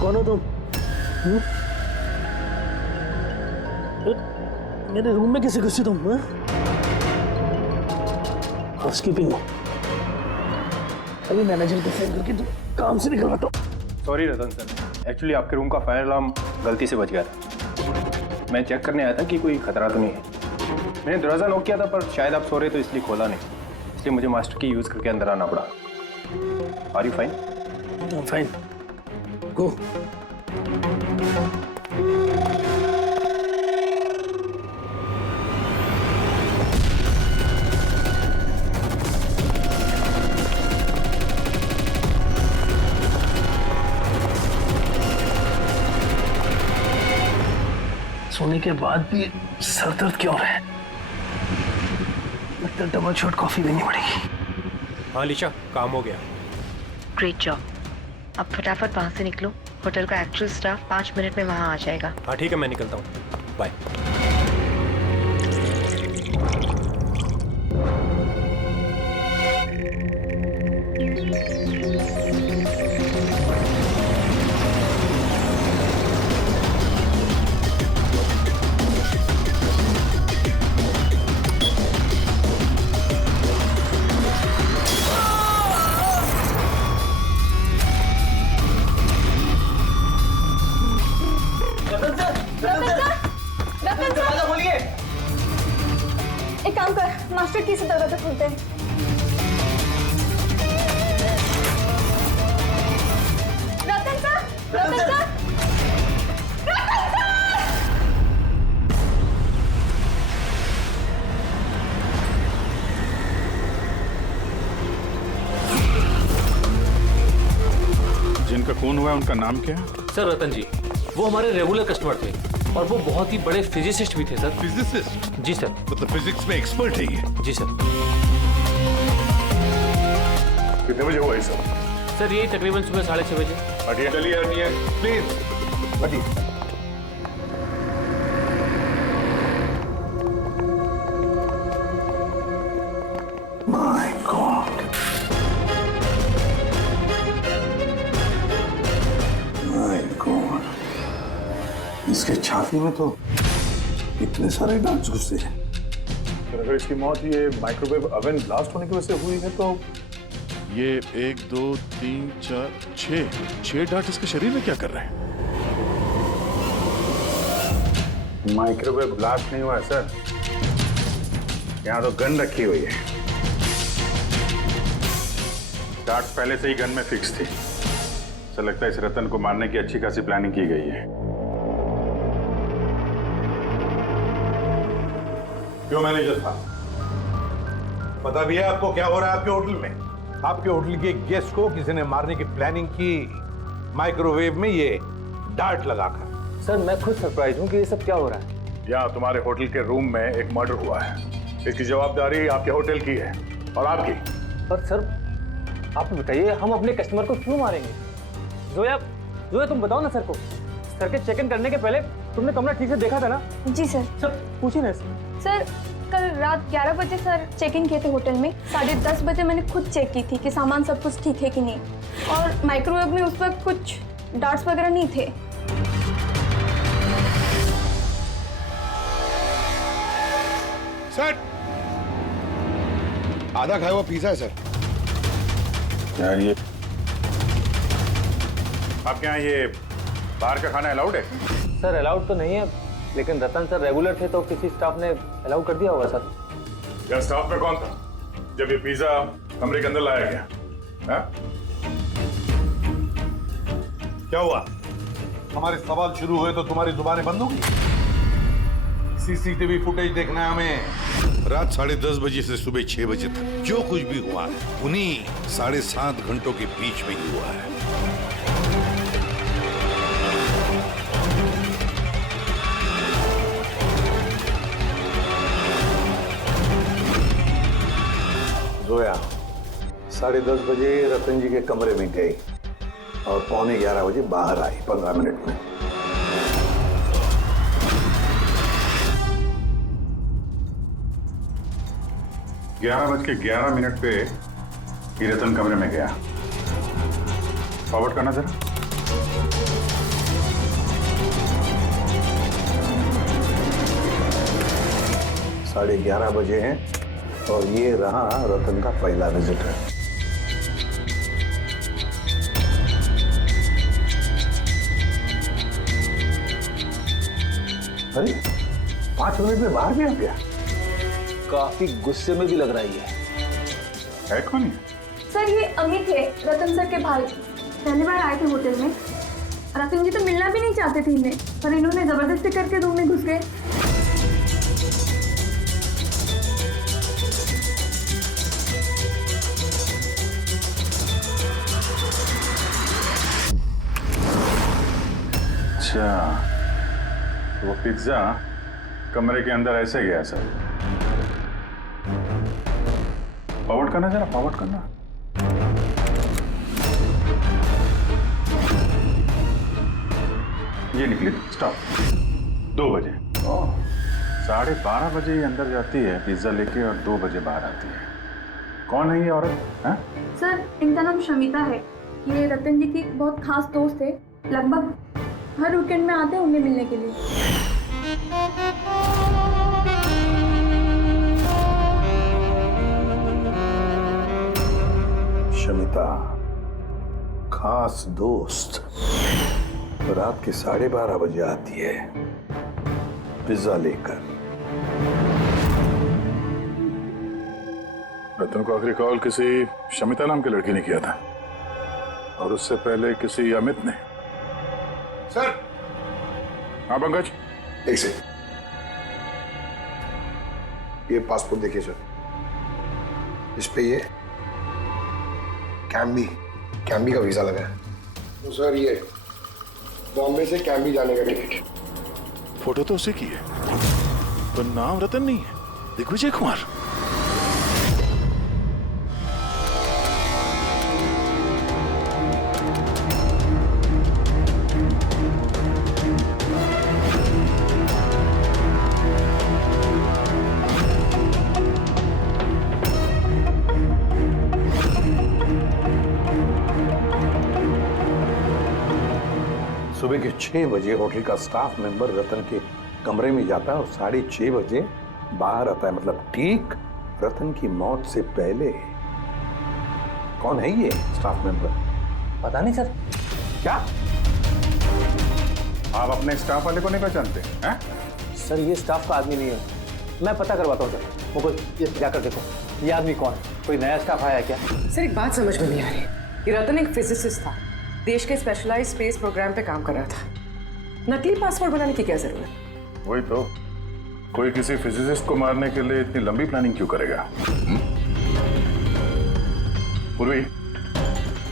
कौन हो तुम? मेरे रूम में कैसे घुसे तुम? हाउसकीपिंग अभी मैनेजर को फोन करके तुम काम से निकलवाता हूँ। सॉरी रतन सर, एक्चुअली आपके रूम का फायर अलार्म गलती से बज गया था। मैं चेक करने आया था कि कोई खतरा तो नहीं है। मैंने दरवाज़ा नॉक किया था पर शायद आप सो रहे तो इसलिए खोला नहीं, इसलिए मुझे मास्टर की यूज़ करके अंदर आना पड़ा। Are you fine? Fine, go. सोने के बाद भी सर दर्द क्यों है? लगता है डबल शॉट कॉफी देनी पड़ेगी। हाँ लिशा, काम हो गया। Great job. अब फटाफट वहां से निकलो, होटल का एक्चुअल स्टाफ 5 मिनट में वहां आ जाएगा। हाँ ठीक है, मैं निकलता हूँ, बाय। एक काम कर, मास्टर की से दरवाजा खोलते हैं। रतन सर, रतन सर, रतन सर! जिनका खून हुआ है उनका नाम क्या है? सर रतन जी, वो हमारे रेगुलर कस्टमर थे और वो बहुत ही बड़े फिजिसिस्ट भी थे सर। फिजिसिस्ट? जी सर। मतलब फिजिक्स में एक्सपर्ट है ये? जी सर। कितने बजे हुआ ये सब? सर यही तकरीबन सुबह 6:30 बजे। हटिए, चलिए हटिए, प्लीज हटिए। माय गॉड, माय गॉड, इसके छाती में तो इतने सारे डांस घुसे हैं। अगर इसकी मौत ये माइक्रोवेव ओवन ब्लास्ट होने की वजह से हुई है तो ये 1 2 3 4 6 डार्ट इसके शरीर में क्या कर रहे हैं? माइक्रोवेव ब्लास्ट नहीं हुआ है सर, यहाँ तो गन रखी हुई है। डार्ट्स पहले से ही गन में फिक्स थी। ऐसा लगता है इस रतन को मारने की अच्छी खासी प्लानिंग की गई है। क्यों मैनेजर साहब, पता भी है आपको क्या हो रहा है आपके होटल में? आपके होटल के गेस्ट को किसी ने मारने की प्लानिंग की, माइक्रोवेव में ये डार्ट लगाकर। सर मैं खुद सरप्राइज हूँ कि ये सब क्या हो रहा है। यहाँ तुम्हारे होटल के रूम में एक मर्डर हुआ है, इसकी जवाबदारी आपके होटल की है और आपकी। पर सर आप बताइए, हम अपने कस्टमर को क्यों मारेंगे? जोया, जोया तुम बताओ ना सर को। सर के चेक इन करने के पहले तुमने कमरा ठीक से देखा था ना? जी सर। सर पूछिए ना सर कल रात 11 बजे सर चेक इन किए थे होटल में। 10:30 बजे मैंने खुद चेक की थी कि सामान सब कुछ ठीक है कि नहीं, और माइक्रोवेव में उस वक्त कुछ डार्ट्स वगैरह नहीं थे। सर आधा खाया हुआ पिज्जा है सर। यार ये आपके यहाँ ये बाहर का खाना अलाउड है? सर अलाउड तो नहीं है, लेकिन रतन सर रेगुलर थे तो किसी स्टाफ ने अलाउ कर दिया होगा सर। यार स्टाफ में कौन था जब ये पिज्जा कमरे के अंदर लाया गया? हा? क्या हुआ? हमारे सवाल शुरू हुए तो तुम्हारी जुबानें बंद हो गई? सीसीटीवी फुटेज देखना है हमें। रात 10:30 बजे से सुबह 6 बजे तक जो कुछ भी हुआ है उन्हीं 7.5 घंटों के बीच में ही हुआ है। जोया 10:30 बजे रतन जी के कमरे में गई और 11:15 बजे बाहर आई, 15 मिनट में। 11:11 पे ये रतन कमरे में गया। फॉरवर्ड करना जरा। साढ़े 11 बजे हैं और ये रहा रतन का पहला विजिटर। अरे 5 मिनट में बाहर भी आ गया। काफी गुस्से में भी लग रहा है कौन है? सर ये अमित है, रतन सर के भाई। पहली बार आए थे होटल में। रतन जी तो मिलना भी नहीं चाहते थे इन्हें, पर इन्होंने जबरदस्ती करके रूम में घुस गए। अच्छा, वो पिज्जा कमरे के अंदर ऐसे गया सर। फॉरवर्ड करना जरा, फॉरवर्ड करना। ये निकली स्टॉप 2 बजे। 12:30 बजे ये अंदर जाती है पिज्जा लेके और 2 बजे बाहर आती है। कौन है ये औरत? हैं? सर इनका नाम शमिता है। ये रतन जी की बहुत खास दोस्त है। लगभग हर वीकेंड में आते हैं उन्हें मिलने के लिए। शमिता खास दोस्त रात के 12:30 बजे आती है पिज्जा लेकर। रतन को आखिरी कॉल किसी शमिता नाम की लड़की ने किया था और उससे पहले किसी अमित ने। सर। हाँ पंकज। एक सेकंड, ये पासपोर्ट देखिए सर। इस पे ये कैम्बी का वीजा लगा है। तो सर ये बॉम्बे से कैम्बी जाने का टिकट। फोटो तो उसी की है पर नाम रतन नहीं है, दिग्विजय कुमार। सुबह के 6 बजे होटल का स्टाफ मेंबर रतन के कमरे में जाता है और 6:30 बजे बाहर आता है। मतलब ठीक रतन की मौत से पहले। कौन है ये स्टाफ मेंबर? पता नहीं सर। क्या आप अपने स्टाफ वाले को नहीं पहचानते हैं? सर ये स्टाफ का आदमी नहीं है, मैं पता करवाता हूँ सर। वो ये जाकर देखो ये आदमी कौन है, कोई नया स्टाफ आया है क्या? सर एक बात समझ में नहीं आ रही। ये रतन एक फिजिसिस्ट था, देश के स्पेशलाइज्ड स्पेस प्रोग्राम पे काम कर रहा था। नकली पासपोर्ट बनाने की क्या जरूरत? वही तो, कोई किसी फिजिसिस्ट को मारने के लिए इतनी लंबी प्लानिंग क्यों करेगा? पूर्वी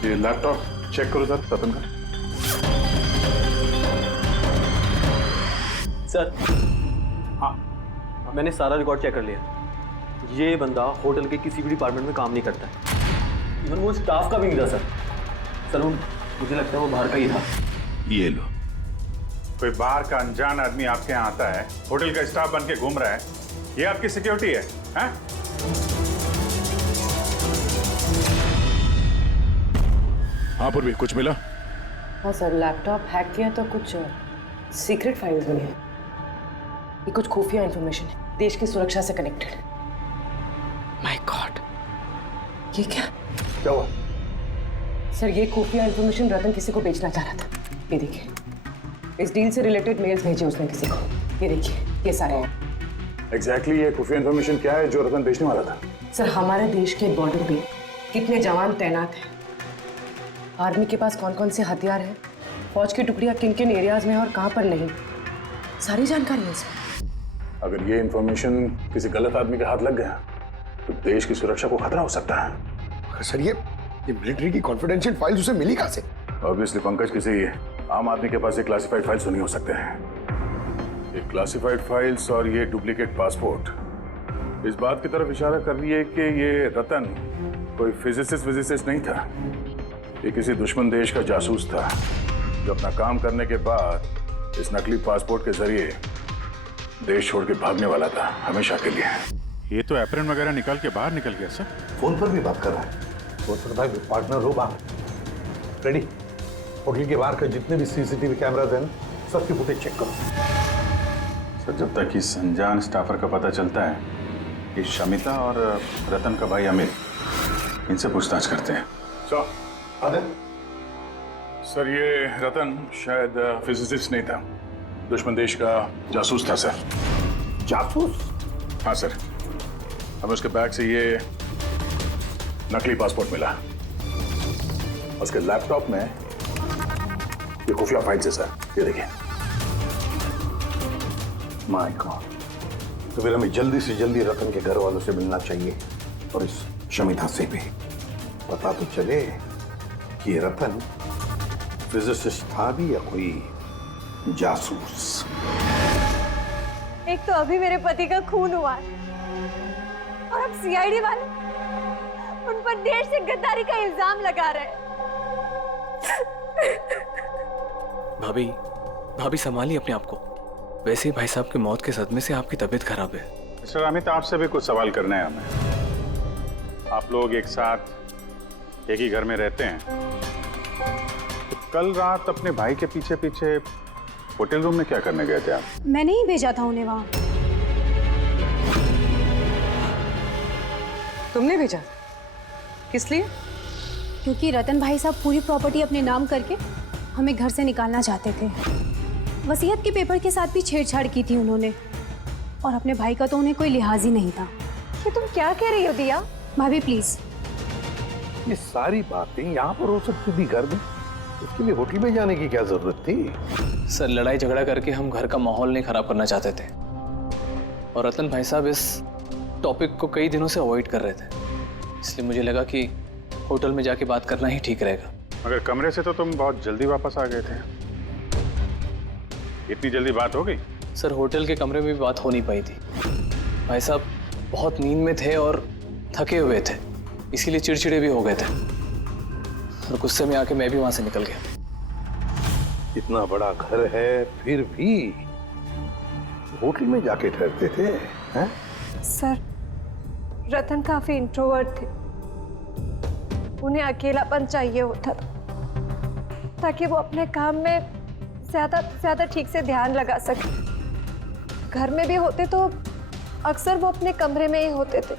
ये लैपटॉप चेक करो सर रतन का। सर हाँ, मैंने सारा रिकॉर्ड चेक कर लिया। ये बंदा होटल के किसी भी डिपार्टमेंट में काम नहीं करता है। इवन वो स्टाफ का भी नहीं था सर। सर मुझे लगता है वो बाहर का ही था। ये लो, कोई बाहर का अनजान आदमी आपके यहाँ आता है, होटल का स्टाफ बन के घूम रहा है, ये आपकी सिक्योरिटी है? हैं? हाँ पूर्वी, कुछ मिला? हाँ सर, लैपटॉप हैक किया तो कुछ सीक्रेट फाइल्स मिली हैं। ये कुछ खुफिया इंफॉर्मेशन है, देश की सुरक्षा से कनेक्टेड। माय गॉड, ये क्या हुआ? सर ये खुफिया इंफॉर्मेशन रतन किसी को बेचना चाह रहा था। ये देखिए, इस डील से रिलेटेड मेल्स भेजे उसने किसी को। ये देखिए, ये सारे हैं। एग्जैक्टली ये खुफिया इंफॉर्मेशन क्या है जो रतन बेचने वाला था? सर हमारे देश के बॉर्डर पे कितने जवान तैनात हैं, आर्मी के पास कौन कौन से हथियार हैं, फौज की टुकड़ियां किन किन एरियाज में और कहाँ पर नहीं, सारी जानकारी है इसमें। अगर ये इंफॉर्मेशन किसी गलत आदमी के हाथ लग गया तो देश की सुरक्षा को खतरा हो सकता है। सर ये मिलिट्री की कॉन्फिडेंशियल फाइल्स उसे मिली कहाँ से? ऑब्वियसली पंकज, किसी आम आदमी के पास ये क्लासिफाइड फाइल्स नहीं हो सकते हैं। ये क्लासिफाइड फाइल्स और ये डुप्लीकेट पासपोर्ट इस बात की तरफ इशारा कर रही है कि ये रतन कोई फिजिसिस्ट नहीं था। ये किसी दुश्मन देश का जासूस था जो अपना काम करने के बाद इस नकली पासपोर्ट के जरिए देश छोड़ के भागने वाला था हमेशा के लिए। ये तो एप्रन वगैरह निकाल के बाहर निकल गया सर। फोन पर भी बात कर रहा है। हो सकता है पार्टनर हो बाहर। रेडी, होटल के बाहर के जितने भी सीसीटीवी कैमराज हैं ना, सबकी फुटेज चेक करो। सर जब तक इस अनजान स्टाफर का पता चलता है, ये शमिता और रतन का भाई अमित, इनसे पूछताछ करते हैं। सर ये रतन शायद फिजिसिस्ट नहीं था, दुश्मन देश का जासूस था सर। जासूस? हाँ सर, हमें उसके बैग से ये नकली पासपोर्ट मिला। उसके लैपटॉप में ये खुफिया फाइल्स है सर, ये देखिए। माय गॉड, तो फिर हमें जल्दी से जल्दी रतन के घर वालों से मिलना चाहिए और इस शमिता से भी पता तो चले कि ये रतन फिजिसिस्ट था भी या कोई जासूस। एक तो अभी मेरे पति का खून हुआ है और अब सीआईडी वाले उन पर देर से गद्दारी का इल्जाम लगा रहे हैं। भाभी भाभी संभालिए अपने आप को। वैसे ही भाई साहब की मौत के सदमे से आपकी तबीयत खराब है। मिस्टर अमित, आपसे भी कुछ सवाल करने हैं हमें। आप लोग एक साथ एक ही घर में रहते हैं, तो कल रात अपने भाई के पीछे पीछे होटल रूम में क्या करने गए थे आप? मैंने ही भेजा था उन्हें वहां। तुमने भेजा? किस लिए? क्योंकि रतन भाई साहब पूरी प्रॉपर्टी अपने नाम करके हमें घर से निकालना चाहते थे। वसीयत के पेपर के साथ भी छेड़छाड़ की थी उन्होंने, और अपने भाई का तो उन्हें कोई लिहाज ही नहीं था। ये तुम क्या कह रही हो दिया? भाभी प्लीज। ये सारी बातें यहाँ पर हो सकती थी घर में, इसके लिए होटल में जाने की क्या जरूरत थी? सर लड़ाई झगड़ा करके हम घर का माहौल नहीं खराब करना चाहते थे, और रतन भाई साहब इस टॉपिक को कई दिनों से अवॉइड कर रहे थे, इसलिए मुझे लगा कि होटल में जाके बात करना ही ठीक रहेगा। मगर कमरे से तो तुम बहुत जल्दी वापस आ गए थे, इतनी जल्दी बात हो गई? सर होटल के कमरे में भी बात हो नहीं पाई थी। भाई साहब बहुत नींद में थे और थके हुए थे, इसीलिए चिड़चिड़े भी हो गए थे, और गुस्से में आके मैं भी वहां से निकल गया। इतना बड़ा घर है फिर भी होटल में जाके ठहरते थे हैं? सर रतन काफी इंट्रोवर्ट थे, उन्हें अकेलापन चाहिए होता था ताकि वो अपने काम में ज्यादा ठीक से ध्यान लगा सके। घर में भी होते तो अक्सर वो अपने कमरे में ही होते थे।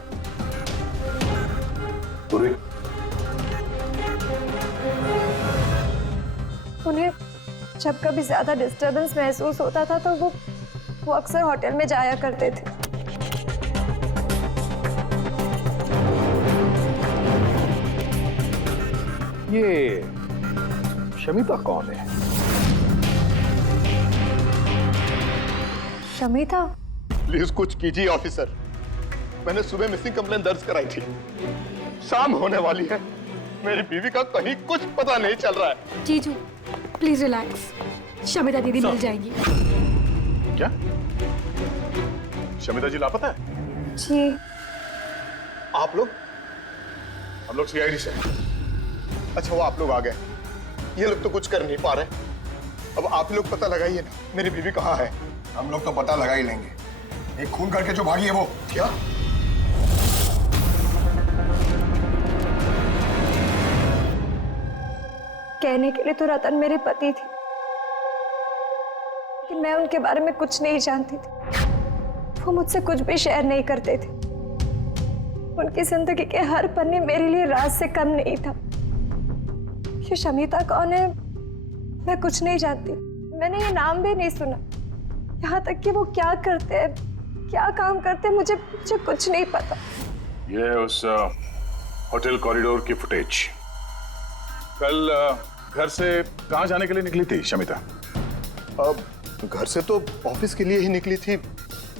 उन्हें जब कभी ज्यादा डिस्टरबेंस महसूस होता था तो वो अक्सर होटल में जाया करते थे। ये शमिता कौन है? शमिता? प्लीज कुछ कीजिए ऑफिसर, मैंने सुबह मिसिंग कंप्लेन दर्ज कराई थी, शाम होने वाली है, मेरी बीवी का कहीं कुछ पता नहीं चल रहा है। जीजू प्लीज रिलैक्स, शमिता दीदी मिल जाएगी। क्या शमिता जी लापता है? जी। आप लोग? हम लोग सीआईडी से। अच्छा वो आप लोग आ गए, ये लोग तो कुछ कर नहीं पा रहे, अब आप लोग पता लगाइए ना मेरी बीवी कहाँ है। हम लोग तो पता लगा ही लेंगे, एक खून करके जो भागी है वो। क्या? कहने के लिए तो रतन मेरे पति थे, लेकिन मैं उनके बारे में कुछ नहीं जानती थी। वो मुझसे कुछ भी शेयर नहीं करते थे। उनकी जिंदगी के हर पन्ने मेरे लिए राज से कम नहीं था। ये शमिता कौन है मैं कुछ नहीं जानती, मैंने ये नाम भी नहीं सुना। यहाँ तक कि वो क्या करते हैं, क्या काम करते हैं, मुझे कुछ नहीं पता। ये उस होटल कॉरिडोर की फुटेज। कल घर से कहाँ जाने के लिए निकली थी शमिता? अब घर से तो ऑफिस के लिए ही निकली थी,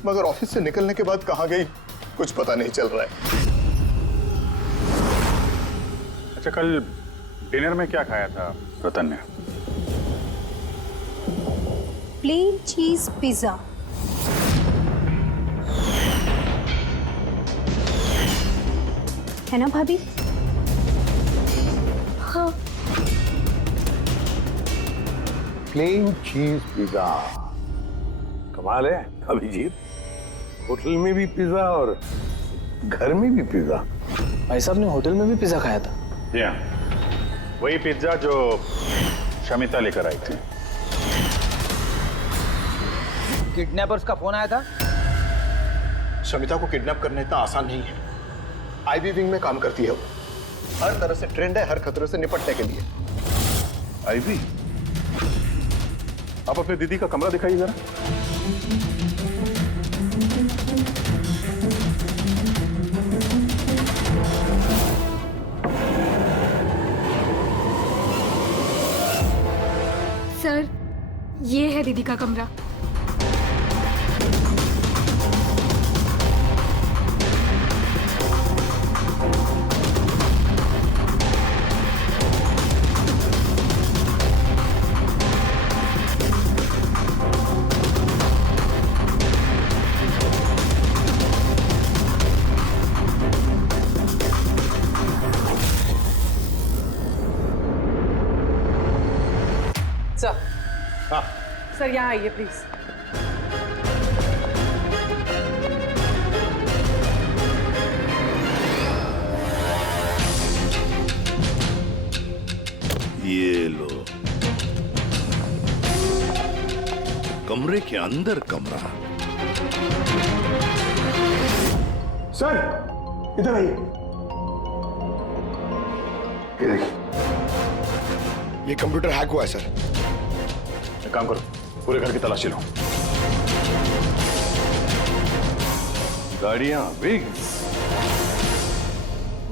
मगर ऑफिस से निकलने के बाद कहाँ गई कुछ पता नहीं चल रहा है। अच्छा कल डिनर में क्या खाया था रतन ने? प्लेन चीज पिज्जा। है ना भाभी? हाँ। प्लेन चीज पिज्जा, कमाल है अभिजीत। होटल में भी पिज्जा और घर में भी पिज्जा? भाई साहब ने होटल में भी पिज्जा खाया था। जी हाँ, वही पिज्जा जो शमिता लेकर आई थी। किडनैपर्स का फोन आया था। शमिता को किडनैप करना इतना आसान नहीं है। आईबी विंग में काम करती है वो। हर तरह से ट्रेंड है हर खतरे से निपटने के लिए। आईवी, आप अपने दीदी का कमरा दिखाइए जरा। सर, ये है दीदी का कमरा। सर, सर यहाँ आइए प्लीज। ये लो, कमरे के अंदर कमरा। सर इधर आइए। ये कंप्यूटर हैक हुआ है सर। एक काम करो, पूरे घर की तलाशी लो। गाड़ियां, विग्स,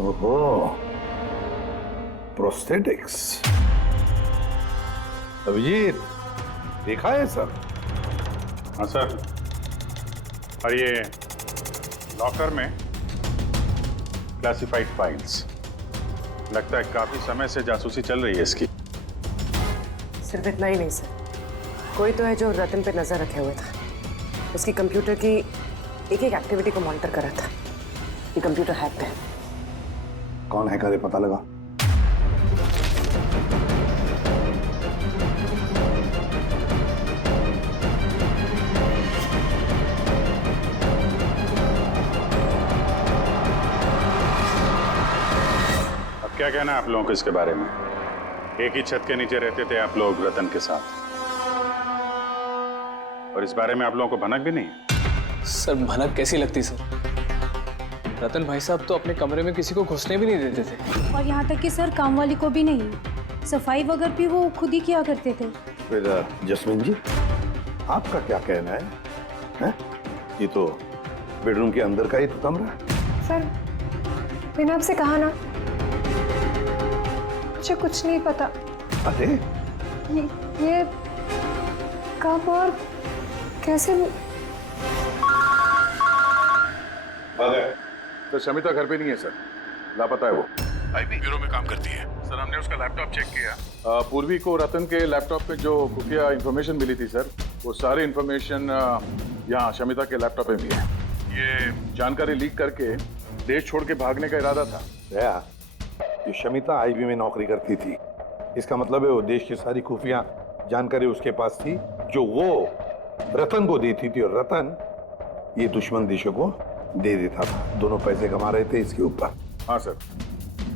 ओहो, प्रोस्थेटिक्स। अभिजीत, देखा है सर? हाँ सर, और ये लॉकर में क्लासिफाइड फाइल्स। लगता है काफी समय से जासूसी चल रही है इसकी। सिर्फ इतना ही नहीं सर, कोई तो है जो रतन पे नजर रखे हुए था। उसकी कंप्यूटर की एक एक एक्टिविटी को मॉनिटर कर रहा था। ये कंप्यूटर हैक है। कौन है करे पता लगा? अब क्या कहना है आप लोगों को इसके बारे में? एक ही छत के नीचे रहते थे आप लोग रतन के साथ, और इस बारे में आप लोगों को भनक भी नहीं है? सर भनक कैसी लगती सर? रतन भाई साहब तो अपने कमरे में किसी को घुसने भी नहीं देते थे। और यहाँ तक कि सर काम वाली को भी नहीं, सफाई वगैरह भी वो खुद ही किया करते थे। फिर जस्मीन जी, आपका क्या कहना है? हैं? ये तो बेडरूम के अंदर का ही तो कमरा है। सर, मैंने आपसे कहा ना, मुझे कुछ नहीं पता। अरे ये कब और कैसे? तो शमिता घर पे नहीं है सर, लापता है वो। आईबी ब्यूरो में काम करती है सर। हमने उसका लैपटॉप चेक किया। पूर्वी को रतन के लैपटॉप पे जो खुफिया इंफॉर्मेशन मिली थी सर, वो सारी इंफॉर्मेशन यहाँ शमिता के लैपटॉप पे भी है। ये जानकारी लीक करके देश छोड़ के भागने का इरादा था। ये शमिता आईबी में नौकरी करती थी, इसका मतलब है वो देश की सारी खुफिया जानकारी उसके पास थी, जो वो रतन को देती थी, और रतन ये दुश्मन देशों को दे देता था। दोनों पैसे कमा रहे थे इसके ऊपर। हाँ सर,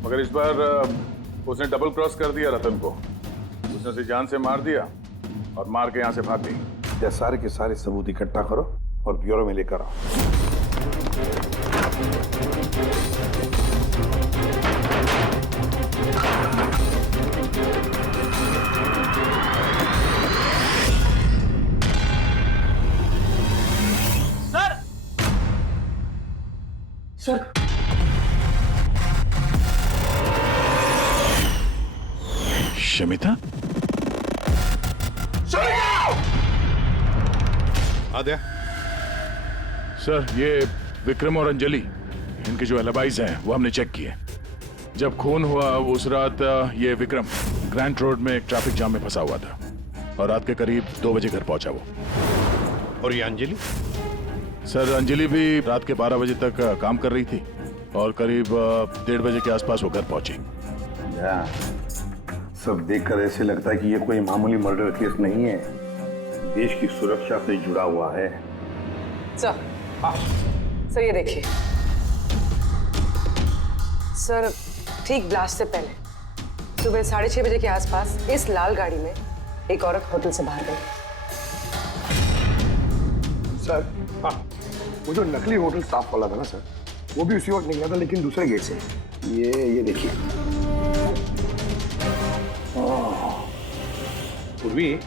मगर इस बार उसने डबल क्रॉस कर दिया रतन को। उसने उसे जान से मार दिया और मार के यहाँ से भाग गई। या सारे के सारे सबूत इकट्ठा करो और ब्यूरो में लेकर आओ। सर शमिता? आद्या, सर ये विक्रम और अंजलि, इनके जो एलिबाइज हैं वो हमने चेक किए। जब खून हुआ उस रात ये विक्रम ग्रैंड रोड में एक ट्रैफिक जाम में फंसा हुआ था, और रात के करीब 2 बजे घर पहुंचा वो। और ये अंजलि? सर अंजलि भी रात के 12 बजे तक काम कर रही थी, और करीब 1:30 बजे के आसपास वो घर पहुंची। सब देखकर ऐसे लगता है कि ये कोई मामूली मर्डर केस नहीं है, देश की सुरक्षा से जुड़ा हुआ है। सर, सर ये देखिए, सर ठीक ब्लास्ट से पहले सुबह 6:30 बजे के आसपास इस लाल गाड़ी में एक औरत होटल से बाहर गई। सर हाँ, वो जो नकली होटल स्टाफ वाला था ना सर, वो भी उसी वक्त निकला था, लेकिन दूसरे गेट से। ये देखिए। पूर्वी,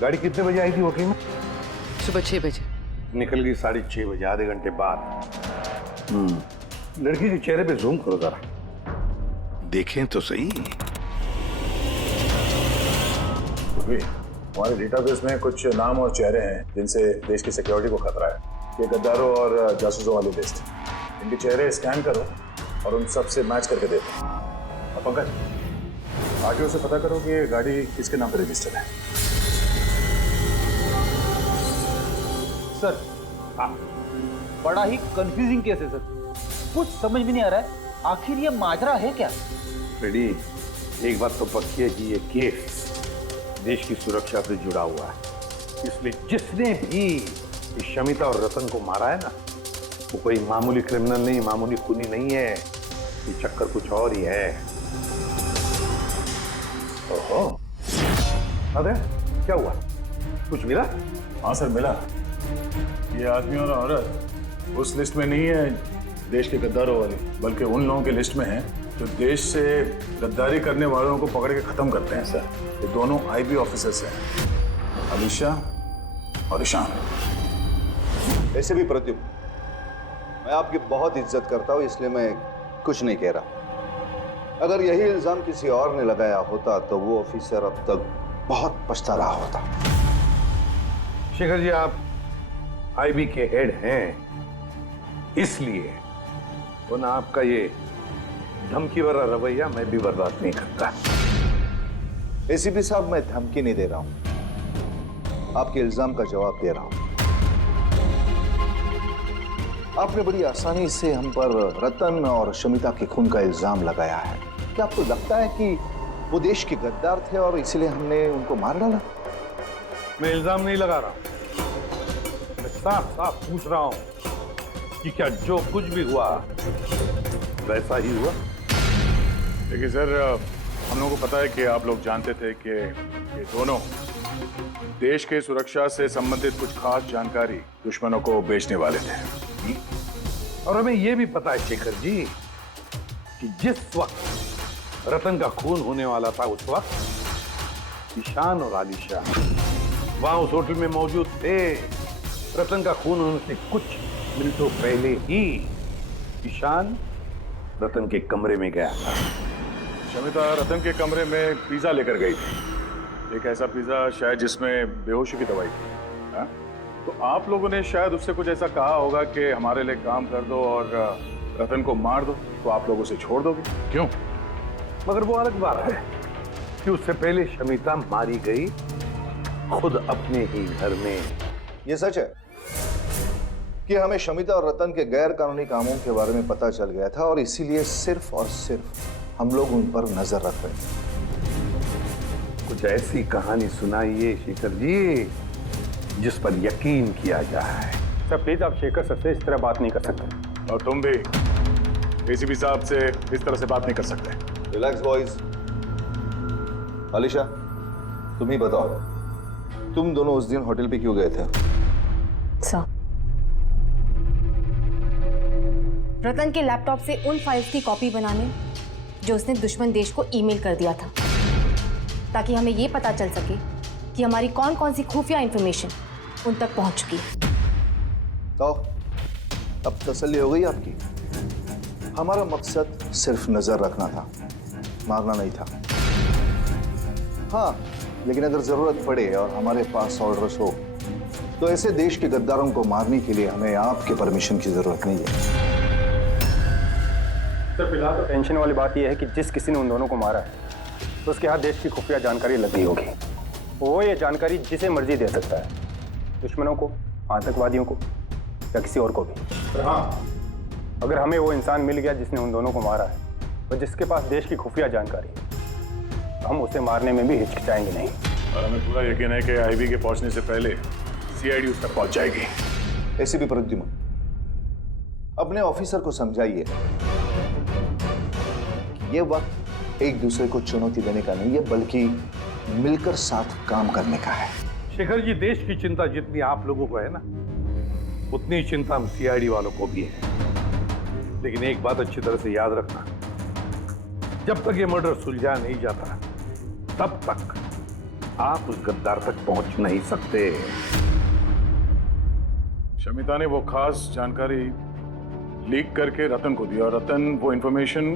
गाड़ी कितने बजे आई थी होटल में? सुबह 6 बजे। निकल गई 6:30 बजे, आधे घंटे बाद। लड़की के चेहरे पे जूम करो जरा, देखें तो सही। हमारे डेटाबेस में कुछ नाम और चेहरे हैं जिनसे देश की सिक्योरिटी को खतरा है। ये गद्दारों और जासूसों वाली लिस्ट। इनके चेहरे स्कैन करो और उन सब से मैच करके देखो। और पंकज, आरटीओ से पता करो कि ये गाड़ी किसके नाम पर रजिस्टर्ड है। सर बड़ा ही कंफ्यूजिंग केस है सर, कुछ समझ में नहीं आ रहा है आखिर ये माजरा है क्या। फ्रेडी, एक बात तो पक्की है कि ये केस देश की सुरक्षा से जुड़ा हुआ है। इसलिए जिसने भी इस शमिता और रतन को मारा है ना, वो कोई मामूली क्रिमिनल नहीं, मामूली खूनी नहीं है। ये चक्कर कुछ और ही है। ओहो, अरे क्या हुआ, कुछ मिला? हाँ सर, मिला। ये आदमी और औरत उस लिस्ट में नहीं है देश के गद्दारों वाली, बल्कि उन लोगों की लिस्ट में है जो देश से गद्दारी करने वालों को पकड़ के खत्म करते हैं सर। ये दोनों आईबी ऑफिसर्स हैं, अलीशा और ईशान। ऐसे भी प्रद्युम्न, मैं आपकी बहुत इज्जत करता हूँ, इसलिए मैं कुछ नहीं कह रहा। अगर यही इल्जाम किसी और ने लगाया होता तो वो ऑफिसर अब तक बहुत पछता रहा होता। शेखर जी, आप आईबी के हेड हैं, इसलिए तो ना आपका ये धमकी भरा रवैया मैं भी बर्दाश्त नहीं करता। एसीपी साहब, मैं धमकी नहीं दे रहा हूं, आपके इल्जाम का जवाब दे रहा हूं। आपने बड़ी आसानी से हम पर रतन और शमिता के खून का इल्जाम लगाया है। क्या आपको लगता है कि वो देश के गद्दार थे और इसीलिए हमने उनको मार डाला? मैं इल्जाम नहीं लगा रहा, मैं साफ साफ पूछ रहा हूं कि क्या जो कुछ भी हुआ वैसा ही हुआ? देखिए सर, हम लोगों को पता है कि आप लोग जानते थे कि ये दोनों देश के सुरक्षा से संबंधित कुछ खास जानकारी दुश्मनों को बेचने वाले थे। और हमें यह भी पता है शेखर जी कि जिस वक्त रतन का खून होने वाला था, उस वक्त ईशान और आलिशा वहां उस होटल में मौजूद थे। रतन का खून होने से कुछ मिनटों पहले ही ईशान रतन के कमरे में गया था। शमिता रतन के कमरे में पिज्जा लेकर गई थी, एक ऐसा पिज्जा शायद जिसमें बेहोशी की दवाई थी। हाँ? तो आप लोगों ने शायद उससे कुछ ऐसा कहा होगा कि हमारे लिए काम कर दो और रतन को मार दो, तो आप लोग उसे छोड़ दोगे। क्यों? मगर वो अलग बात है कि उससे पहले शमिता मारी गई खुद अपने ही घर में। ये सच है कि हमें शमिता और रतन के गैर कानूनी कामों के बारे में पता चल गया था और इसीलिए सिर्फ और सिर्फ हम लोग उन पर नजर रख रहे थे। कुछ ऐसी कहानी सुनाइए शेखर जी जिस पर यकीन किया जाए। सर प्लीज, आप शेखर सर से इस तरह बात नहीं कर सकते। और तुम भी एसीपी साहब से इस तरह से बात नहीं कर सकते। Relax boys. अलीशा, तुम ही बताओ, तुम दोनों उस दिन होटल पे क्यों गए थे? सर, रतन के लैपटॉप से उन फाइल्स की कॉपी बनाने जो उसने दुश्मन देश को ईमेल कर दिया था, ताकि हमें ये पता चल सके कि हमारी कौन कौन सी खुफिया इंफॉर्मेशन उन तक पहुंच चुकी है। तो अब तसल्ली हो गई आपकी? हमारा मकसद सिर्फ नजर रखना था, मारना नहीं था। हाँ, लेकिन अगर जरूरत पड़े और हमारे पास ऑर्डर्स हो तो ऐसे देश के गद्दारों को मारने के लिए हमें आपके परमिशन की जरूरत नहीं है। सर फिलहाल तो टेंशन वाली बात यह है कि जिस किसी ने उन दोनों को मारा है तो उसके हाथ देश की खुफिया जानकारी लग गई होगी। वो ये जानकारी जिसे मर्जी दे सकता है, दुश्मनों को, आतंकवादियों को या किसी और को भी। हाँ, अगर हमें वो इंसान मिल गया जिसने उन दोनों को मारा है और जिसके पास देश की खुफिया जानकारी है, तो हम उसे मारने में भी हिचकिचाएंगे नहीं। और हमें पूरा यकीन है कि आईबी के पहुंचने से पहले सीआईडी उस तक पहुंच जाएगी। एसीपी प्रद्युम्न, अपने ऑफिसर को समझाइए ये वक्त एक दूसरे को चुनौती देने का नहीं है, बल्कि मिलकर साथ काम करने का है। शेखर जी, देश की चिंता जितनी आप लोगों को है ना, उतनी चिंता हम सीआईडी वालों को भी है। लेकिन एक बात अच्छी तरह से याद रखना, जब तक ये मर्डर सुलझा नहीं जाता तब तक आप उस गद्दार तक पहुंच नहीं सकते। शमिता ने वो खास जानकारी लीक करके रतन को दी और रतन वो इंफॉर्मेशन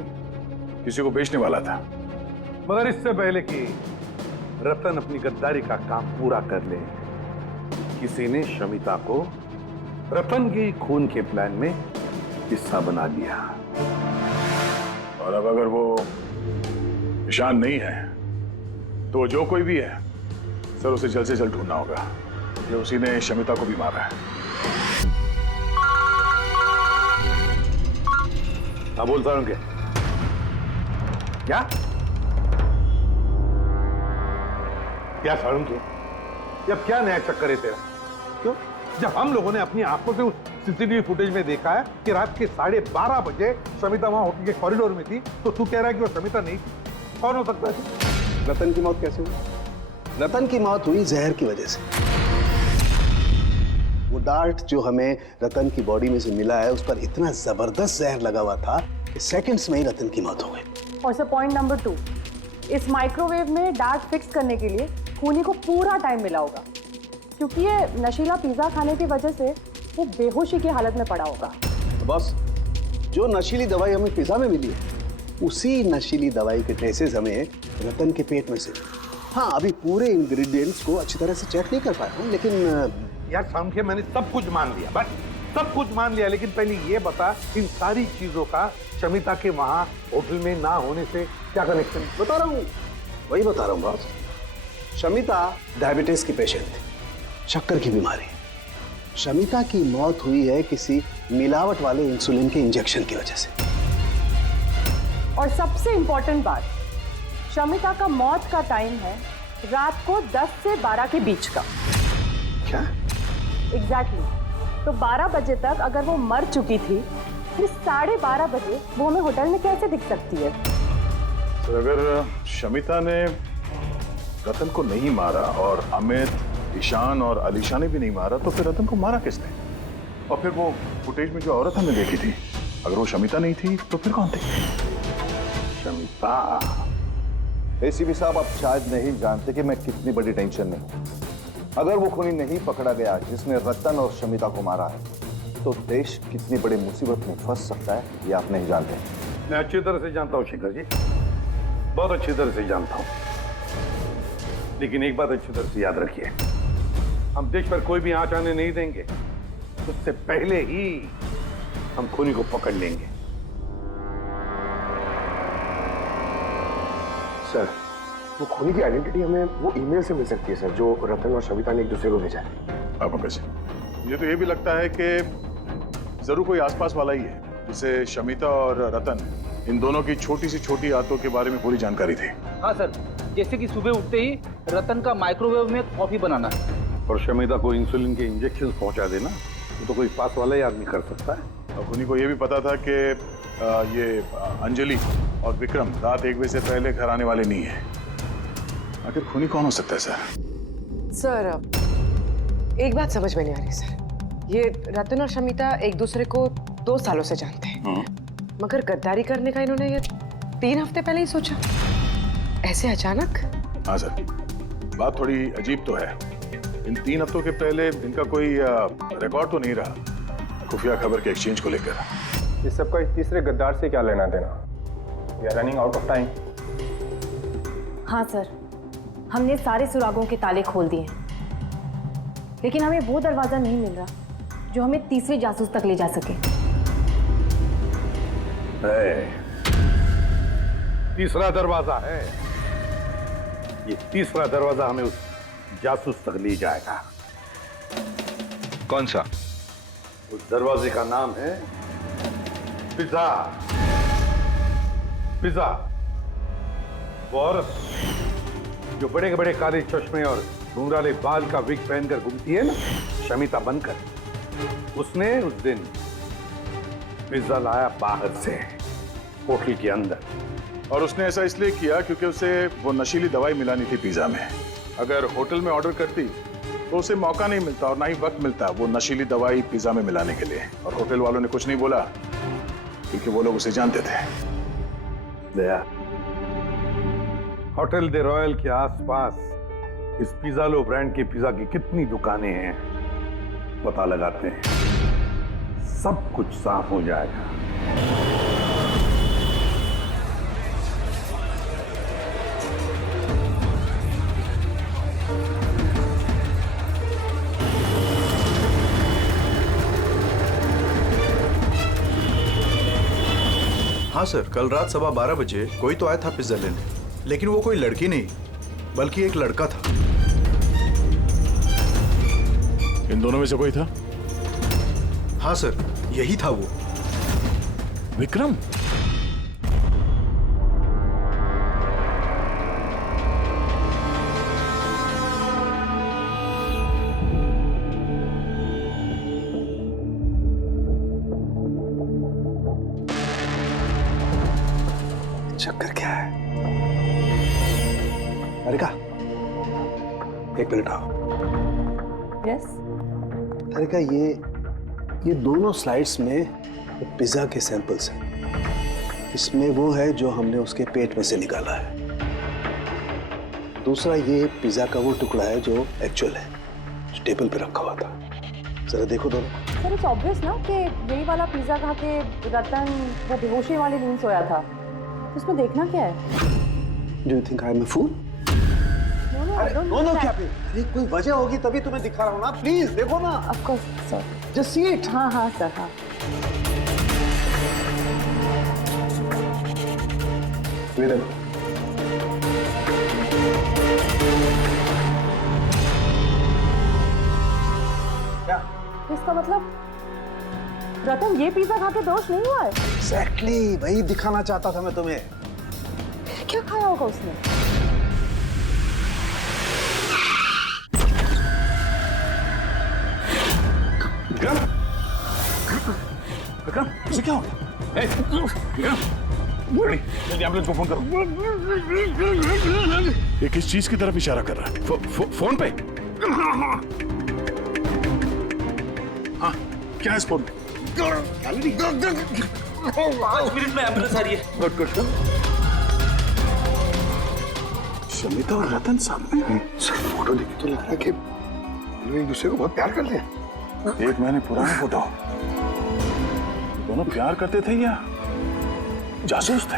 किसी को बेचने वाला था। मगर इससे पहले कि रतन अपनी गद्दारी का काम पूरा कर ले, किसी ने शमिता को रतन के खून के प्लान में हिस्सा बना लिया। और अब अगर वो ईशान नहीं है तो जो कोई भी है सर, उसे जल्द से जल्द ढूंढना होगा। ये उसी ने शमिता को भी मारा है। हाँ, बोलता हूं क्या क्या सारुण के, अब क्या नया चक्कर है तेरा? क्यों? जब हम लोगों ने अपनी आंखों से उस सीसीटीवी फुटेज में देखा है कि रात के 12:30 बजे शमिता वहां होटल के कॉरिडोर में थी, तो तू कह रहा है कि वो शमिता नहीं थी? कौन हो सकता है? रतन की मौत कैसे हुई? रतन की मौत हुई जहर की वजह से। वो डार्ट जो हमें रतन की बॉडी में से मिला है, उस पर इतना जबरदस्त जहर लगा हुआ था कि सेकंड्स में ही रतन की मौत हो गई। और सर पॉइंट नंबर 2, इस माइक्रोवेव में डार्ट फिक्स करने के लिए खूनी को पूरा टाइम मिला होगा, क्योंकि ये नशीला पिज्जा खाने की वजह से वो बेहोशी की हालत में पड़ा होगा। तो बस जो नशीली दवाई हमें पिज्जा में मिली है, उसी नशीली दवाई के ट्रेसेस हमें रतन के पेट में से। हाँ, अभी पूरे इंग्रेडिएंट्स को अच्छी तरह से चेक नहीं कर पाया हूँ, लेकिन यार सामने मैंने सब कुछ मान लिया, बस सब कुछ मान लिया, लेकिन पहले ये बता, इन सारी चीजों का शमिता के वहां होटल में ना होने से क्या कनेक्शन? बता रहा हूँ, वही बता रहा हूँ बॉस। शमिता डायबिटीज की पेशेंट थी, शक्कर की बीमारी। शमिता की मौत हुई है किसी मिलावट वाले इंसुलिन के इंजेक्शन की वजह से। और सबसे इंपॉर्टेंट बात, शमिता का मौत का टाइम है रात को 10 से 12 के बीच का। क्या? एग्जैक्टली। तो 12 बजे तक अगर वो मर चुकी थी, फिर 12:30 बजे वो हमें होटल में कैसे दिख सकती है? तो अगर शमिता ने रतन को नहीं मारा और अमित, ईशान और अलीशा ने भी नहीं मारा, तो फिर रतन को मारा किसने? और फिर वो फुटेज में जो औरत हमने देखी थी, अगर वो शमिता नहीं थी तो फिर कौन थी? शमिता। एसीपी साहब, आप शायद नहीं जानते कि मैं कितनी बड़ी टेंशन में हूं। अगर वो खूनी नहीं पकड़ा गया जिसने रतन और शमिता को मारा है, तो देश कितनी बड़ी मुसीबत में फंस सकता है, ये आप नहीं जानते। मैं अच्छी तरह से जानता हूँ शेखर जी, बहुत अच्छी तरह से जानता हूँ, लेकिन एक बात अच्छी तरह से याद रखिए, हम देश पर कोई भी आंच आने नहीं देंगे। उससे पहले ही हम खूनी को पकड़ लेंगे। सर, वो खूनी की आइडेंटिटी हमें वो ईमेल से मिल सकती है सर, जो रतन और शमिता ने एक दूसरे को भेजा है। अब कैसे? मुझे तो ये भी लगता है कि जरूर कोई आसपास वाला ही है, जिसे शमिता और रतन, इन दोनों की छोटी सी छोटी आदतों के बारे में पूरी जानकारी थी। हाँ सर, जैसे कि सुबह उठते ही रतन का माइक्रोवेव में कॉफी बनाना और शमिता को इंसुलिन के इंजेक्शन पहुंचा देना, वो तो कोई पास वाला ही आदमी कर सकता है। और खूनी को ये भी पता था कि ये अंजलि और विक्रम रात 1 बजे से पहले घर आने वाले नहीं है। आखिर खूनी कौन हो सकता है सर? सर, एक बात समझ में नहीं आ रही सर। ये रतन और शमिता एक दूसरे को 2 सालों से जानते हैं, मगर गद्दारी करने का इन्होंने ये 3 हफ्ते पहले ही सोचा, ऐसे अचानक? हाँ सर, बात थोड़ी अजीब तो है। इन 3 हफ्तों के पहले इनका कोई रिकॉर्ड तो नहीं रहा खुफिया खबर के एक्सचेंज को लेकर। इस सबका इस तीसरे गद्दार से क्या लेना देना? We are running out of time. हाँ सर, हमने सारे सुरागों के ताले खोल दिए, लेकिन हमें वो दरवाजा नहीं मिल रहा जो हमें तीसरे जासूस तक ले जा सके। तीसरा दरवाजा है, ये तीसरा दरवाजा हमें उस जासूस तक ले जाएगा। कौन सा? उस दरवाजे का नाम है पिज्जा। पिज्जा, वो औरत जो बड़े बड़े काले चश्मे और घुंघराले बाल का विग पहनकर घूमती है ना, शमिता बनकर, उसने उस दिन पिज्जा लाया बाहर से होटल के अंदर, और उसने ऐसा इसलिए किया क्योंकि उसे वो नशीली दवाई मिलानी थी पिज्जा में। अगर होटल में ऑर्डर करती तो उसे मौका नहीं मिलता और ना ही वक्त मिलता वो नशीली दवाई पिज्जा में मिलाने के लिए। और होटल वालों ने कुछ नहीं बोला क्योंकि वो लोग उसे जानते थे। दया, होटल दे रॉयल के आसपास इस पिज़्ज़ालो ब्रांड के पिज़्ज़ा की कितनी दुकानें हैं पता लगाते हैं, सब कुछ साफ हो जाएगा। हाँ सर, कल रात 12:15 बजे कोई तो आया था पिज्जा लेने, लेकिन वो कोई लड़की नहीं बल्कि एक लड़का था। इन दोनों में से कोई था? हाँ सर, यही था वो। विक्रम? चक्कर क्या है? अरिका, एक मिनट आओ। यस। अरिका, ये दोनों स्लाइड्स में पिज्जा के सैंपल्स हैं। इसमें वो है जो हमने उसके पेट में से निकाला है। दूसरा ये पिज्जा का वो टुकड़ा है जो एक्चुअल है, जो टेबल पे रखा हुआ था। जरा देखो दोनों। सर, इट्स ऑब्वियस ना कि यही वाला पिज्जा खा के रतन वो बेहोशी वाली नींद सोया था। उसमें देखना क्या है? Do you think I'm a fool? No क्या पे? अरे कोई वजह होगी तभी तुम्हें दिखा रहा हूँ ना। प्लीज देखो ना। Of course sir. Just see it. हाँ हाँ सर, हाँ। Wait a minute. क्या? इसका मतलब रतन ये पिज्जा खा के बेहोश नहीं हुआ है? Exactly, वही दिखाना चाहता था मैं तुम्हें। क्या खाया होगा उसने? विक्रम? विक्रम, उसे क्या हो गया? जल्दी एम्बुलेंस को फोन करो। ये किस चीज की तरफ इशारा कर रहा है? फोन पे? हाँ, क्या है इस फोन पे? 5 मिनट में एम्बुलेंस आ रही है। Good good good. शमिता और रतन सामने हैं। सिर्फ फोटो देखी तो लग रहा है कि लोग एक दूसरे को बहुत प्यार करते हैं। 1 महीने पुराना फोटो। दोनों प्यार करते थे या जासूस थे?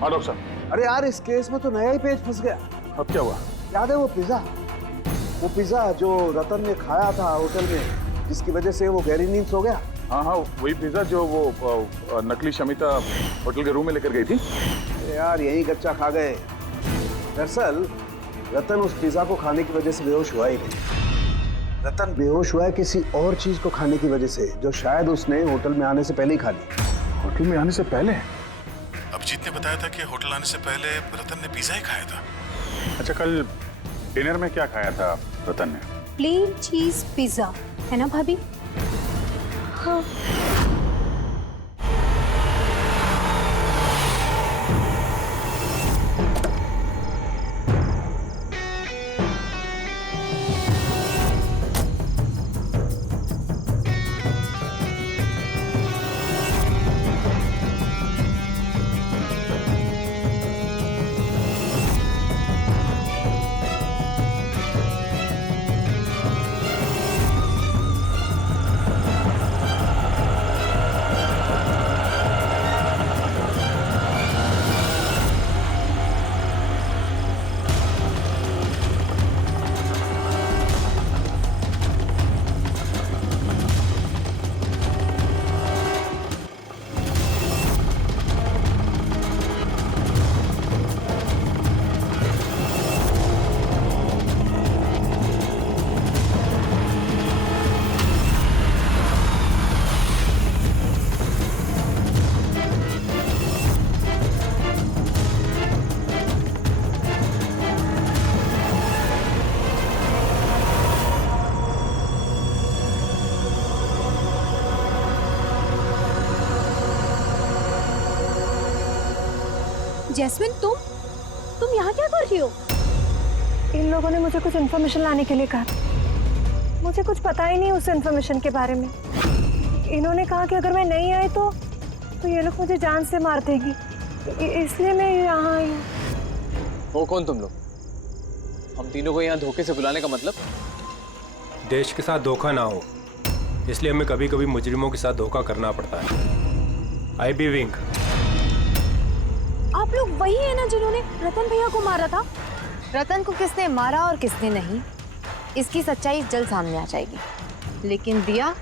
हाँ डॉक्टर साहब। अरे यार, इस केस में तो नया ही पेज फंस गया। अब क्या हुआ? याद है वो पिज्जा जो रतन ने खाया था होटल में, जिसकी वजह से वो गहरी नींद सो गया। हाँ हाँ, वही पिज्जा जो वो नकली शमिता होटल के रूम में लेकर गई थी। यार यही गच्चा खा गए। दरअसल रतन उस पिज्जा को खाने की वजह से बेहोश हुआ ही नहीं। रतन बेहोश हुआ है किसी और चीज को खाने की वजह से, जो शायद उसने होटल में आने से पहले ही खा ली। होटल में आने से पहले? अभिजीत ने बताया था कि होटल आने से पहले रतन ने पिज्जा ही खाया था। अच्छा, कल डिनर में क्या खाया था रतन ने? प्लेन चीज पिज्जा, है ना भाभी? हाँ। जैस्मिन, तुम यहाँ क्या कर रही हो? इन लोगों ने मुझे कुछ इन्फॉर्मेशन लाने के लिए कहा। मुझे कुछ पता ही नहीं उस इन्फॉर्मेशन के बारे में। इन्होंने कहा कि अगर मैं नहीं आई तो ये लोग मुझे जान से मार देंगी, इसलिए मैं यहाँ आई हूँ। वो कौन तुम लोग? हम तीनों को यहाँ धोखे से बुलाने का मतलब? देश के साथ धोखा ना हो, इसलिए हमें कभी कभी मुजरिमों के साथ धोखा करना पड़ता है। आई बी विंक। आप लोग वही है ना जिन्होंने रतन भैया को मारा था? रतन को किसने मारा और किसने नहीं, इसकी सच्चाई जल्द सामने आ जाएगी। लेकिन दिया,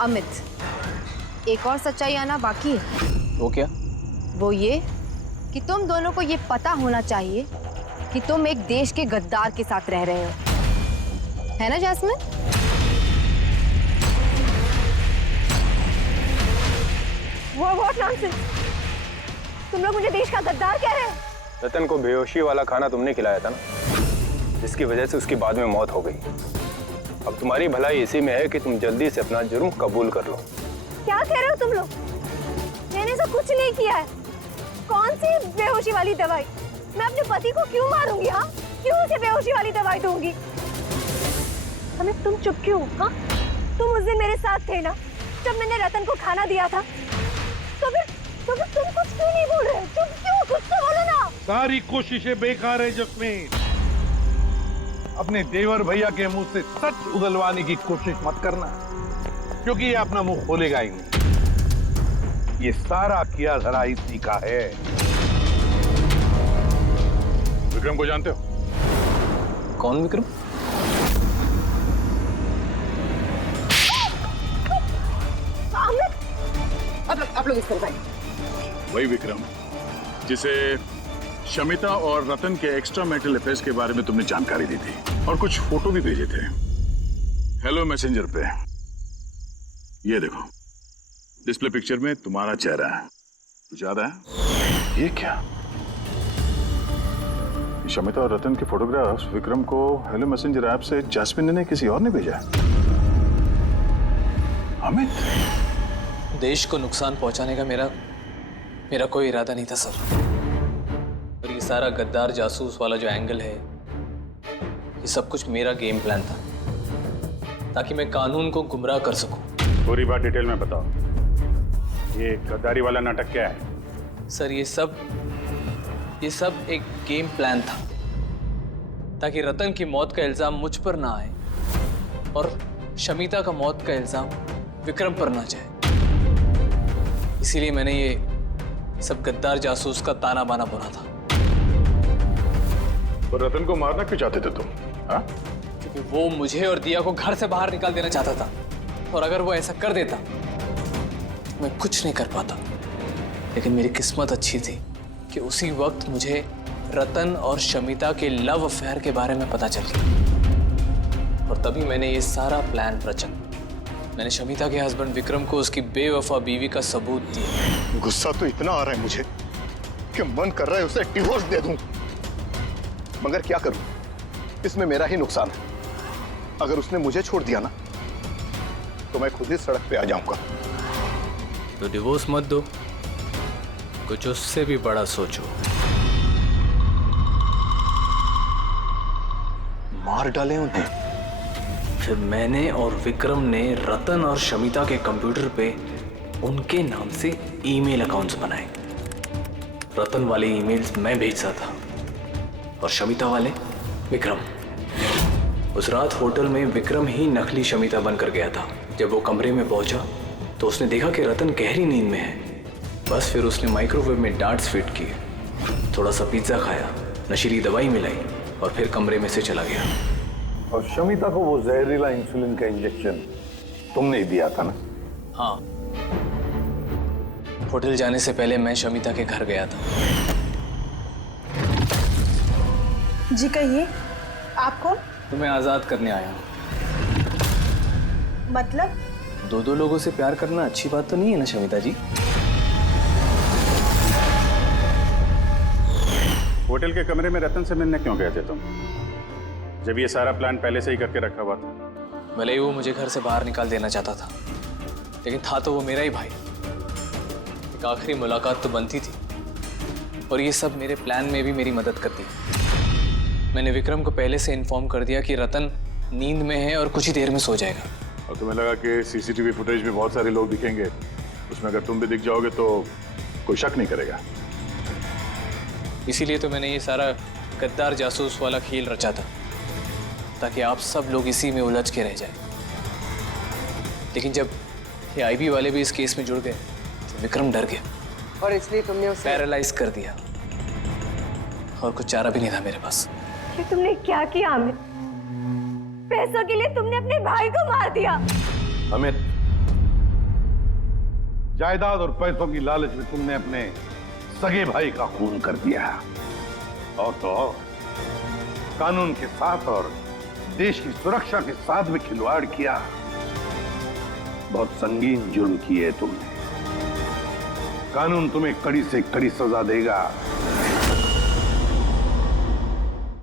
अमित, एक और सच्चाई आना बाकी है। वो क्या? वो ये कि तुम दोनों को ये पता होना चाहिए कि तुम एक देश के गद्दार के साथ रह रहे हो, है ना जैस्मिन? What nonsense! तुम लोग मुझे देश का गद्दार कह रहे हो? रतन को बेहोशी वाला खाना तुमने खिलाया था ना, जिसकी वजह से उसकी बाद में मौत हो गई। अब तुम्हारी भलाई इसी में है कि तुम जल्दी से अपना जुर्म कबूल कर लो। क्या कह रहे हो तुम लोग? मैंने ऐसा कुछ नहीं किया है। कौन सी बेहोशी वाली दवाई? मैं अपने पति को क्यों मारूंगी? हाँ, क्यों उसे बेहोशी वाली दवाई दूंगी? हमें तुम चुप क्यों? हाँ, तुम उस दिन मेरे साथ थे ना, जब मैंने रतन को खाना दिया था। तो फिर तुम कुछ क्यों नहीं बोल रहे? चुप क्यों? कुछ तो बोलो ना। सारी कोशिशें बेकार है जस्मीन। अपने देवर भैया के मुंह से सच उगलवाने की कोशिश मत करना, क्योंकि ये अपना मुंह खोलेगा ही नहीं। ये सारा किया धरा इसी का है। विक्रम को जानते हो? कौन विक्रम? आप लोग इस तरफ आइए। वही विक्रम जिसे शमिता और रतन के एक्स्ट्रा मैरिटल अफेयर्स के बारे में तुमने जानकारी दी थी और कुछ फोटो भी भेजे थे हेलो मैसेंजर पे। ये देखो, डिस्प्ले पिक्चर में तुम्हारा चेहरा है। कुछ याद है? ये क्या? शमिता और रतन के फोटोग्राफ्स विक्रम को हेलो मैसेंजर ऐप से जैस्मिन ने किसी और ने भेजा है। अमित, देश को नुकसान पहुंचाने का मेरा कोई इरादा नहीं था सर। और ये सारा गद्दार जासूस वाला जो एंगल है, ये सब कुछ मेरा गेम प्लान था, ताकि मैं कानून को गुमराह कर सकूं। पूरी बात डिटेल में बताओ। ये गद्दारी वाला नाटक क्या है? सर ये सब एक गेम प्लान था, ताकि रतन की मौत का इल्जाम मुझ पर ना आए और शमिता का मौत का इल्जाम विक्रम पर ना जाए। इसीलिए मैंने ये सब गद्दार जासूस का ताना बाना बुना था। तो रतन को मारना क्यों चाहते थे तुम? हाँ? क्योंकि वो मुझे और दिया को घर से बाहर निकाल देना चाहता था, और अगर वो ऐसा कर देता तो मैं कुछ नहीं कर पाता। लेकिन मेरी किस्मत अच्छी थी कि उसी वक्त मुझे रतन और शमिता के लव अफेयर के बारे में पता चल गया, और तभी मैंने ये सारा प्लान रचा। मैंने शमिता के हस्बैंड विक्रम को उसकी बेवफा बीवी का सबूत दिया। गुस्सा तो इतना आ रहा है मुझे कि मन कर रहा है उसे डिवोर्स दे दूं, मगर क्या करूं? इसमें मेरा ही नुकसान है। अगर उसने मुझे छोड़ दिया ना, तो मैं खुद ही सड़क पे आ जाऊंगा। तो डिवोर्स मत दो, कुछ उससे भी बड़ा सोचो। मार डालें उन्हें। फिर मैंने और विक्रम ने रतन और शमिता के कंप्यूटर पे उनके नाम से ईमेल अकाउंट्स बनाए। रतन वाले ईमेल्स मैं भेजता था और शमिता वाले विक्रम। उस रात होटल में विक्रम ही नकली शमिता बनकर गया था। जब वो कमरे में पहुंचा तो उसने देखा कि रतन गहरी नींद में है। बस फिर उसने माइक्रोवेव में डार्ट्स फिट किए, थोड़ा सा पिज्जा खाया, नशीली दवाई मिलाई और फिर कमरे में से चला गया। और शमिता को वो जहरीला इंसुलिन का इंजेक्शन तुमने ही दिया था ना? हाँ, होटल जाने से पहले मैं शमिता के घर गया था। जी कहिए, आप कौन? तुम्हें आजाद करने आया हूँ। मतलब? दो लोगों से प्यार करना अच्छी बात तो नहीं है ना शमिता जी? होटल के कमरे में रतन से मिलने क्यों गए थे तुम, जब ये सारा प्लान पहले से ही करके रखा हुआ था? भले ही वो मुझे घर से बाहर निकाल देना चाहता था, लेकिन था तो वो मेरा ही भाई। एक आखिरी मुलाकात तो बनती थी, और ये सब मेरे प्लान में भी मेरी मदद करती है। मैंने विक्रम को पहले से इन्फॉर्म कर दिया कि रतन नींद में है और कुछ ही देर में सो जाएगा। और तुम्हें लगा कि सीसीटीवी फुटेज में बहुत सारे लोग दिखेंगे, उसमें अगर तुम भी दिख जाओगे तो कोई शक नहीं करेगा। इसीलिए तो मैंने ये सारा गद्दार जासूस वाला खेल रचा था, ताकि आप सब लोग इसी में उलझ के रह जाए। लेकिन जब ये आईबी वाले भी इस केस में जुड़ गए तो विक्रम डर गया और इसलिए तुमने उसे पैरालाइज कर दिया, और कुछ चारा भी नहीं था मेरे पास। ये तुमने क्या किया अमित? पैसों के लिए तुमने अपने भाई को मार दिया। अमित, जायदाद और पैसों की लालच में तुमने अपने सगे भाई का खून कर दिया, और तो और कानून के साथ और देश की सुरक्षा के साथ भी खिलवाड़ किया। बहुत संगीन जुर्म किए तुमने। कानून तुम्हें कड़ी से कड़ी सजा देगा।